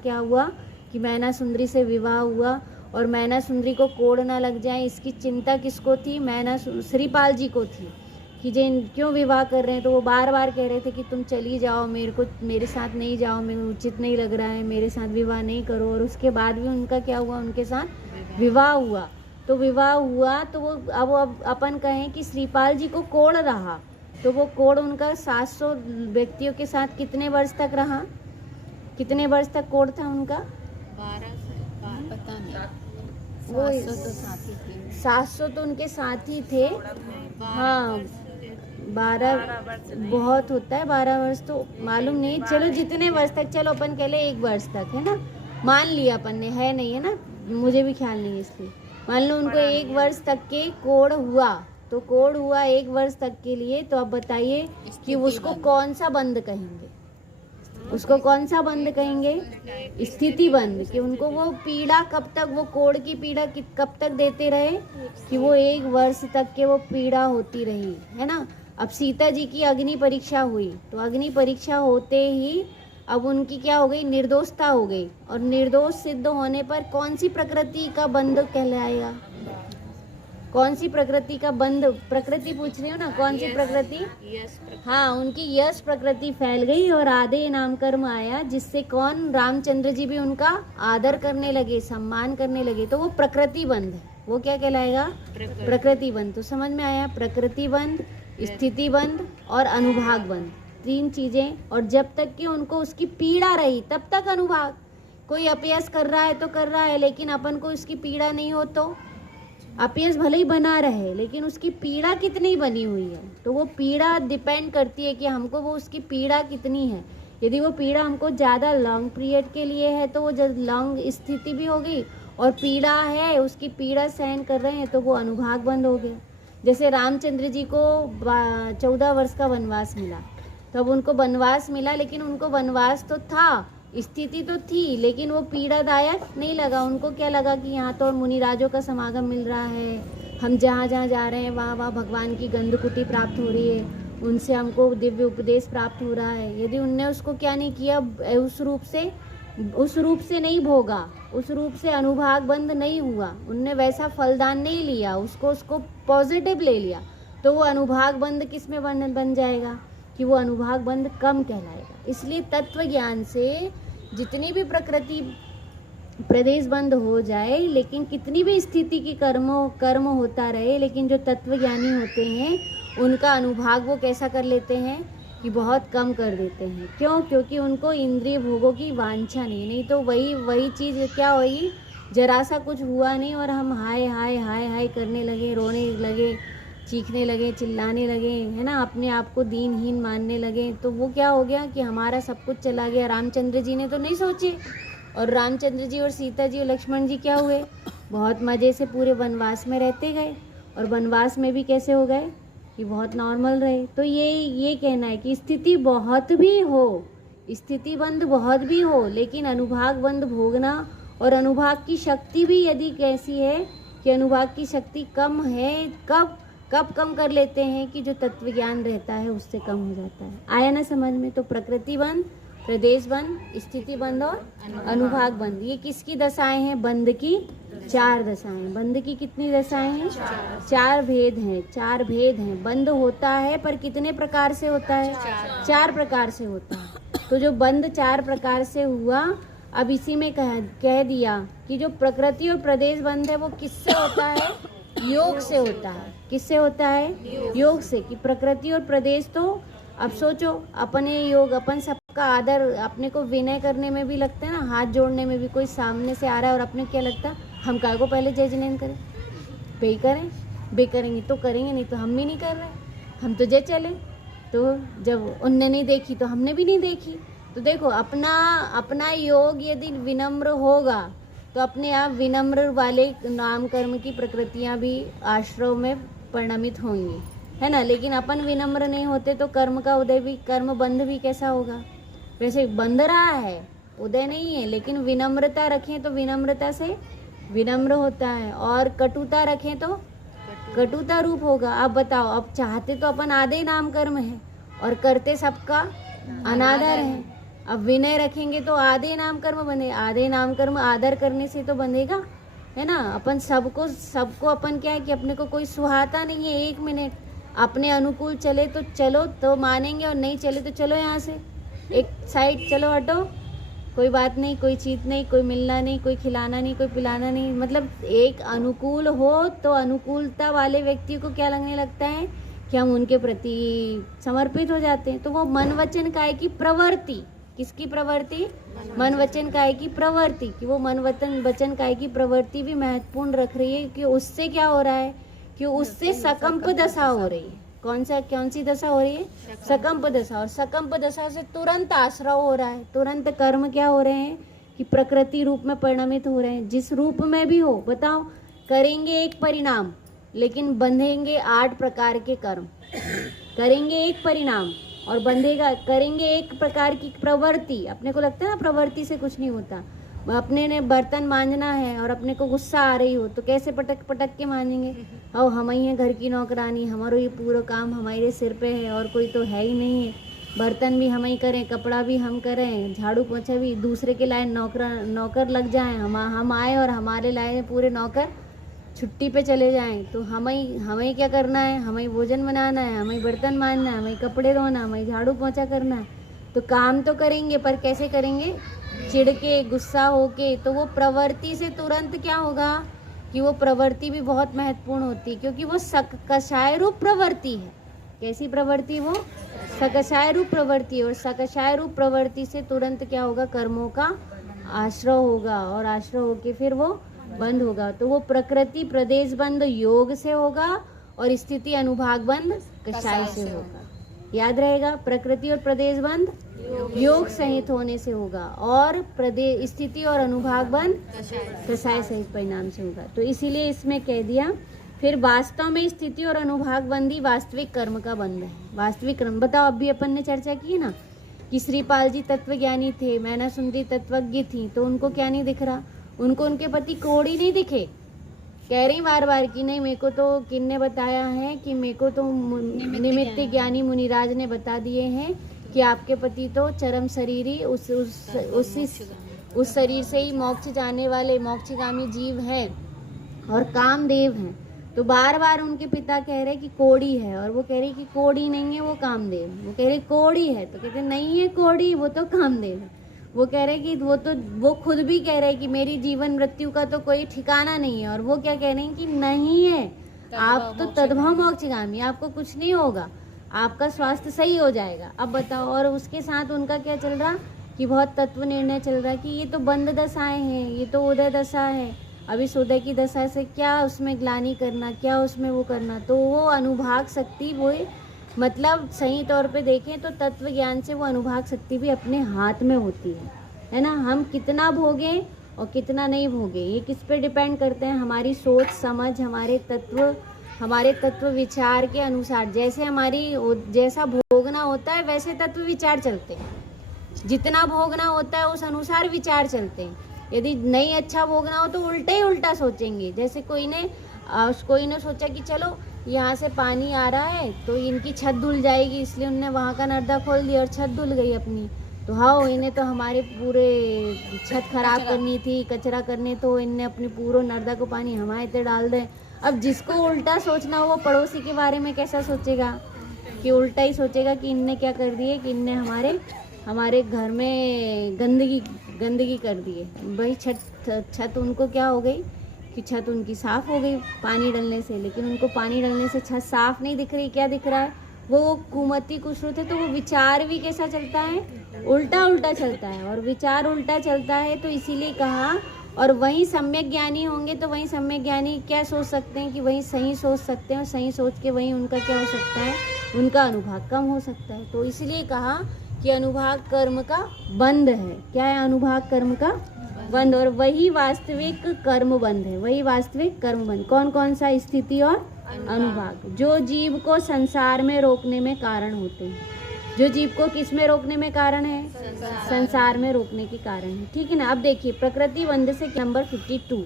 क्या हुआ कि मैना सुंदरी से विवाह हुआ और मैना सुंदरी को कोड़ ना लग जाए इसकी चिंता किसको थी? श्रीपाल जी को थी कि जिन क्यों विवाह कर रहे हैं। तो वो बार बार कह रहे थे कि तुम चली जाओ, मेरे साथ नहीं जाओ, मेरे उचित नहीं लग रहा है, मेरे साथ विवाह नहीं करो। और उसके बाद भी उनका क्या हुआ? उनके साथ विवाह हुआ। तो विवाह हुआ तो वो अब अपन कहें कि श्रीपाल जी को कोड़ रहा, तो वो कोड़ उनका 700 व्यक्तियों के साथ कितने वर्ष तक रहा? कितने वर्ष तक कोड़ था उनका? 12 पता नहीं, वो 700 तो साथी थे। 700 तो उनके साथी थे। हाँ, 12 बहुत होता है, 12 वर्ष तो मालूम नहीं। चलो जितने वर्ष तक, चलो अपन कह ले 1 वर्ष तक, है ना, मान लिया अपन ने, है नहीं है ना, मुझे भी ख्याल नहीं है इसलिए। मान लो उनको 1 वर्ष तक के कोड़ हुआ, तो कोड़ हुआ 1 वर्ष तक के लिए। तो अब बताइए कि उसको कौन सा बंद कहेंगे? उसको कौन सा बंद कहेंगे? स्थिति बंद। कि उनको वो पीड़ा कब तक, वो कोड़ की पीड़ा कब तक देते रहे? कि वो 1 वर्ष तक के वो पीड़ा होती रही, है ना। अब सीता जी की अग्नि परीक्षा हुई, तो अग्नि परीक्षा होते ही अब उनकी क्या हो गई? निर्दोषता हो गई। और निर्दोष सिद्ध होने पर कौन सी प्रकृति का बंध कहलाएगा? कौन सी प्रकृति का बंध? प्रकृति पूछ रही हो ना, कौन सी प्रकृति? हाँ, उनकी यश प्रकृति फैल गई और आदे नाम कर्म आया, जिससे कौन? रामचंद्र जी भी उनका आदर करने लगे, सम्मान करने लगे। तो वो प्रकृति बंध है। वो क्या कहलाएगा? प्रकृति बंध। तो समझ में आया? प्रकृति बंध, स्थिति बंध और अनुभाग बंध, 3 चीजें। और जब तक कि उनको उसकी पीड़ा रही तब तक अनुभाग। कोई अपयस कर रहा है तो कर रहा है, लेकिन अपन को उसकी पीड़ा नहीं हो तो अपयस भले ही बना रहे, लेकिन उसकी पीड़ा कितनी बनी हुई है। तो वो पीड़ा डिपेंड करती है कि हमको वो उसकी पीड़ा कितनी है। यदि वो पीड़ा हमको ज़्यादा लॉन्ग पीरियड के लिए है तो वो लॉन्ग स्थिति भी हो गई, और पीड़ा है, उसकी पीड़ा सहन कर रहे हैं तो वो अनुभाग बंद हो गया। जैसे रामचंद्र जी को 14 वर्ष का वनवास मिला, तब उनको वनवास मिला, लेकिन उनको वनवास तो था, स्थिति तो थी, लेकिन वो पीड़ादायक नहीं लगा। उनको क्या लगा कि यहाँ तो मुनिराजों का समागम मिल रहा है, हम जहाँ जहाँ जा रहे हैं वहाँ वहाँ भगवान की गंधकुटी प्राप्त हो रही है, उनसे हमको दिव्य उपदेश प्राप्त हो रहा है। यदि उनने उसको क्या नहीं किया, उस रूप से नहीं भोगा, उस रूप से अनुभाग बंद नहीं हुआ, उनने वैसा फलदान नहीं लिया, उसको पॉजिटिव ले लिया, तो वो अनुभाग बंद किस में बन जाएगा? कि वो अनुभाग बंद कम कहलाएगा। इसलिए तत्व ज्ञान से जितनी भी प्रकृति प्रदेश बंद हो जाए, लेकिन कितनी भी स्थिति की कर्म होता रहे, लेकिन जो तत्व ज्ञानी होते हैं उनका अनुभाग वो कैसा कर लेते हैं? कि बहुत कम कर देते हैं। क्यों? क्योंकि उनको इंद्रिय भोगों की वांछा नहीं तो वही चीज़ क्या हुई? जरा सा कुछ हुआ नहीं और हम हाय हाय हाय हाय करने लगे, रोने लगे, चीखने लगे, चिल्लाने लगे, है ना, अपने आप को दीनहीन मानने लगे। तो वो क्या हो गया कि हमारा सब कुछ चला गया। रामचंद्र जी ने तो नहीं सोचे, और रामचंद्र जी और सीता जी और लक्ष्मण जी क्या हुए? बहुत मज़े से पूरे वनवास में रहते गए, और वनवास में भी कैसे हो गए? कि बहुत नॉर्मल रहे। तो ये कहना है कि स्थिति बहुत भी हो, स्थिति बंद बहुत भी हो, लेकिन अनुभाग बंद भोगना, और अनुभाग की शक्ति भी यदि कैसी है कि अनुभाग की शक्ति कम है, कब कम कर लेते हैं? कि जो तत्व ज्ञान रहता है उससे कम हो जाता है। आया ना समझ में? तो प्रकृति बंद, प्रदेश बंद, स्थिति बंद और अनुभाग बंद, ये किसकी दशाएं हैं? बंद की 4 दशाएं। बंद की कितनी दशाएं हैं? 4 भेद हैं, 4 भेद हैं। बंद होता है पर कितने प्रकार से होता है? 4 प्रकार से होता है। तो जो बंद 4 प्रकार से हुआ, अब इसी में कह दिया कि जो प्रकृति और प्रदेश बंद है वो किससे होता है? योग से होता है। किससे होता है? योग से। कि प्रकृति और प्रदेश तो अब सोचो, अपने योग, अपन सबका आदर अपने को विनय करने में भी लगता है ना, हाथ जोड़ने में भी। कोई सामने से आ रहा है और अपने क्या लगता है? हम काहे को पहले जय जिनेन करें, बे करें, बे करेंगे तो करेंगे, नहीं तो हम भी नहीं कर रहे, हम तो जय चले। तो जब उनने नहीं देखी तो हमने भी नहीं देखी। तो देखो, अपना योग यदि विनम्र होगा तो अपने आप विनम्र वाले नाम कर्म की प्रकृतियां भी आश्रव में परिणमित होंगी, है ना। लेकिन अपन विनम्र नहीं होते तो कर्म का उदय भी, कर्म बंध भी कैसा होगा? वैसे बंध रहा है, उदय नहीं है, लेकिन विनम्रता रखें तो विनम्रता से विनम्र होता है, और कटुता रखें तो कटुता रूप होगा। अब बताओ, अब चाहते तो अपन आधे नाम कर्म है और करते सबका अनादर है। अब विनय रखेंगे तो आधे नाम कर्म बने, आधे नाम कर्म आदर करने से तो बनेगा, है ना। अपन सबको अपन क्या है कि अपने को कोई सुहाता नहीं है, 1 मिनट अपने अनुकूल चले तो चलो तो मानेंगे, और नहीं चले तो चलो यहाँ से एक साइड, चलो हटो, कोई बात नहीं, कोई चीज नहीं, कोई मिलना नहीं, कोई खिलाना नहीं, कोई पिलाना नहीं। मतलब एक अनुकूल हो तो अनुकूलता वाले व्यक्ति को क्या लगने लगता है कि हम उनके प्रति समर्पित हो जाते हैं। तो वो मन वचन काय की प्रवृत्ति, किसकी प्रवृत्ति? मन वचन काय की प्रवृत्ति, कि वो मन वचन काय की प्रवृत्ति भी महत्वपूर्ण रख रही है कि उससे क्या हो रहा है कि उससे सकंप दशा हो रही है। कौन सी दशा हो रही है? सकंप दशा। और सकंप दशा से तुरंत आश्रव हो रहा है, तुरंत कर्म क्या हो रहे हैं कि प्रकृति रूप में परिणमित हो रहे हैं। जिस रूप में भी हो, बताओ, करेंगे एक परिणाम लेकिन बंधेंगे 8 प्रकार के कर्म। करेंगे एक परिणाम और बंधेगा, करेंगे एक प्रकार की प्रवृत्ति। अपने को लगता है ना प्रवृत्ति से कुछ नहीं होता। अपने ने बर्तन मांजना है और अपने को गुस्सा आ रही हो तो कैसे पटक पटक के मांजेंगे? और हम ही हैं घर की नौकरानी, हमारा ये पूरा काम हमारे सिर पे है और कोई तो है ही नहीं है। बर्तन भी हम ही करें, कपड़ा भी हम करें, झाड़ू पोछा भी दूसरे के लाए नौकर लग जाएं, हम आए और हमारे लाए पूरे नौकर छुट्टी पे चले जाएं, तो हमें क्या करना है? हमें भोजन बनाना है, हमें बर्तन मांजना है, हमें कपड़े धोना, हमें झाड़ू पोछा करना है। तो काम तो करेंगे पर कैसे करेंगे? चिढ़ के, गुस्सा होके। तो वो प्रवृत्ति से तुरंत क्या होगा कि वो प्रवृत्ति भी बहुत महत्वपूर्ण होती है, क्योंकि वो सकषाय रूप प्रवृत्ति है। कैसी प्रवृत्ति? वो सकषाय रूप प्रवृत्ति है। और सकषाय रूप प्रवृत्ति से तुरंत क्या होगा? कर्मों का आश्रव होगा, और आश्रव होके फिर वो बंद होगा। तो वो प्रकृति प्रदेश बंद योग से होगा और स्थिति अनुभाग बंद कषाय से होगा। याद रहेगा, प्रकृति और प्रदेश बंद योग सहित होने से होगा, और प्रदेश स्थिति और अनुभाग बंद कषाय सहित परिणाम से होगा। तो इसीलिए इसमें कह दिया। फिर वास्तव में स्थिति और अनुभाग बंदी वास्तविक कर्म का बंध है। वास्तविक कर्म, बताओ, अभी अपन ने चर्चा की ना कि श्रीपाल जी तत्वज्ञानी थे, मैना सुंदरी तत्वज्ञ थी, तो उनको क्या नहीं दिख रहा? उनको उनके पति कोड़ी नहीं दिखे। कह रही बार बार कि नहीं, मेरे को तो किन्ने बताया है कि मेरे को तो निमित्त ज्ञानी मुनिराज ने बता दिए हैं कि आपके पति तो चरम शरीरी उस शरीर से ही मोक्ष जाने वाले मोक्षगामी जीव हैं और कामदेव हैं। तो बार बार उनके पिता कह रहे कि कोड़ी है, और वो कह रही कि कोड़ी नहीं है, वो कामदेव। वो कह रहे कोड़ी है, तो कहते नहीं है कोड़ी, वो तो कामदेव है। वो कह रहे कि वो खुद भी कह रहे कि मेरी जीवन मृत्यु का तो कोई ठिकाना नहीं है, और वो क्या कह रहे हैं कि नहीं है, आप तो तद्भव मोक्षगामी, आपको कुछ नहीं होगा, आपका स्वास्थ्य सही हो जाएगा। अब बताओ, और उसके साथ उनका क्या चल रहा कि बहुत तत्व निर्णय चल रहा कि ये तो बंद दशाएं हैं, ये तो उदय दशा है, अब इस उदय की दशा से क्या उसमें ग्लानि करना, क्या उसमें वो करना। तो वो अनुभाग शक्ति, वो मतलब सही तौर पे देखें तो तत्व ज्ञान से वो अनुभाग शक्ति भी अपने हाथ में होती है ना। हम कितना भोगें और कितना नहीं भोगें, ये किस पे डिपेंड करते हैं? हमारी सोच समझ, हमारे तत्व विचार के अनुसार। जैसा भोगना होता है वैसे तत्व विचार चलते हैं, जितना भोगना होता है उस अनुसार विचार चलते हैं। यदि नहीं अच्छा भोगना हो तो ही उल्टा सोचेंगे। जैसे कोई ने सोचा कि चलो यहाँ से पानी आ रहा है तो इनकी छत धुल जाएगी, इसलिए उनने वहाँ का नर्दा खोल दिया और छत धुल गई अपनी। तो हाँ, इन्हें तो हमारे पूरे छत खराब करनी थी, कचरा करने, तो इनने अपने पूरे नर्दा को पानी हमारे इतने डाल दें। अब जिसको उल्टा सोचना हो वो पड़ोसी के बारे में कैसा सोचेगा? कि उल्टा ही सोचेगा कि इनने क्या कर दिए, कि इनने हमारे घर में गंदगी कर दी है। भाई छत उनको क्या हो गई कि छत उनकी साफ हो गई पानी डालने से, लेकिन उनको पानी डालने से छत साफ नहीं दिख रही। क्या दिख रहा है? वो कुमति कुश्रुत है, तो वो विचार भी कैसा चलता है? उल्टा चलता है। और विचार उल्टा चलता है तो इसीलिए कहा। और वहीं सम्यक ज्ञानी होंगे तो वहीं सम्यक ज्ञानी क्या सोच सकते हैं कि वहीं सही सोच सकते हैं, और सही सोच के वहीं उनका क्या हो सकता है? उनका अनुभाग कम हो सकता है। तो इसलिए कहा कि अनुभाग कर्म का बंध है। क्या है? अनुभाग कर्म का बंध। और वही वास्तविक कर्म बंध है, वही वास्तविक कर्म बंध। कौन कौन सा? स्थिति और अनुभाग, जो जीव को संसार में रोकने में कारण होते हैं। जो जीव को किस में रोकने में कारण है? संसार में रोकने के कारण है। ठीक है ना। अब देखिए प्रकृति बंध से नंबर 52।